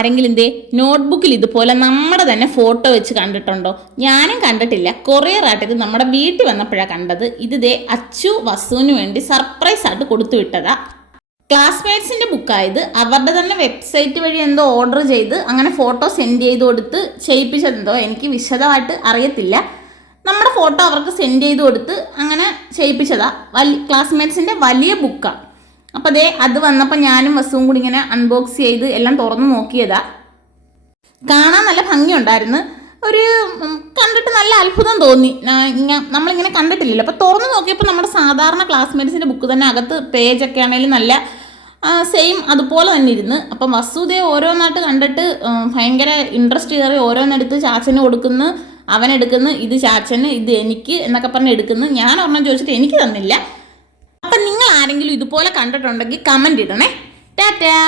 ആരെങ്കിലും നോട്ട്ബുക്കിൽ ഇതുപോലെ നമ്മുടെ തന്നെ ഫോട്ടോ വെച്ച് കണ്ടിട്ടുണ്ടോ? ഞാനും കണ്ടിട്ടില്ല. കൊറിയറായിട്ട് ഇത് നമ്മുടെ വീട്ടിൽ വന്നപ്പോഴാണ് കണ്ടത്. അച്ചു വസുവിന് വേണ്ടി സർപ്രൈസ് ആയിട്ട് കൊടുത്തു വിട്ടതാ. ക്ലാസ്മേറ്റ്സിൻ്റെ ബുക്കായത്. അവരുടെ തന്നെ വെബ്സൈറ്റ് വഴി എന്തോ ഓർഡർ ചെയ്ത് അങ്ങനെ ഫോട്ടോ സെൻഡ് ചെയ്ത് കൊടുത്ത് ചെയ്യിപ്പിച്ചതെന്തോ, എനിക്ക് വിശദമായിട്ട് അറിയത്തില്ല. നമ്മുടെ ഫോട്ടോ അവർക്ക് സെൻഡ് ചെയ്ത് കൊടുത്ത് അങ്ങനെ ചെയ്യിപ്പിച്ചതാ. ക്ലാസ്മേറ്റ്സിൻ്റെ വലിയ ബുക്കാണ്. അപ്പോൾ അത് വന്നപ്പോൾ ഞാനും വസുവും കൂടി ഇങ്ങനെ അൺബോക്സ് ചെയ്ത് എല്ലാം തുറന്ന് നോക്കിയതാ. കാണാൻ നല്ല ഭംഗിയുണ്ടായിരുന്നു. ഒരു കണ്ടിട്ട് നല്ല അത്ഭുതം തോന്നി. നമ്മളിങ്ങനെ കണ്ടിട്ടില്ലല്ലോ. അപ്പോൾ തുറന്ന് നോക്കിയപ്പോൾ നമ്മുടെ സാധാരണ ക്ലാസ്മേറ്റ്സിൻ്റെ ബുക്ക് തന്നെ, അകത്ത് പേജൊക്കെ ആണെങ്കിലും നല്ല സെയിം അതുപോലെ തന്നെ ഇരുന്ന്. അപ്പം വസുദേ ഓരോന്നായിട്ട് കണ്ടിട്ട് ഭയങ്കര ഇൻട്രസ്റ്റ് കയറി ഓരോന്നെടുത്ത് ചാച്ചന് കൊടുക്കുന്നു, അവനെടുക്കുന്നു, ഇത് ചാച്ചന്, ഇത് എനിക്ക് എന്നൊക്കെ പറഞ്ഞ് എടുക്കുന്നു. ഞാൻ ഒരെണ്ണം ചോദിച്ചിട്ട് എനിക്ക് തന്നില്ല. അപ്പം നിങ്ങൾ ആരെങ്കിലും ഇതുപോലെ കണ്ടിട്ടുണ്ടെങ്കിൽ കമൻറ്റ് ഇടണേ. ടാറ്റാ.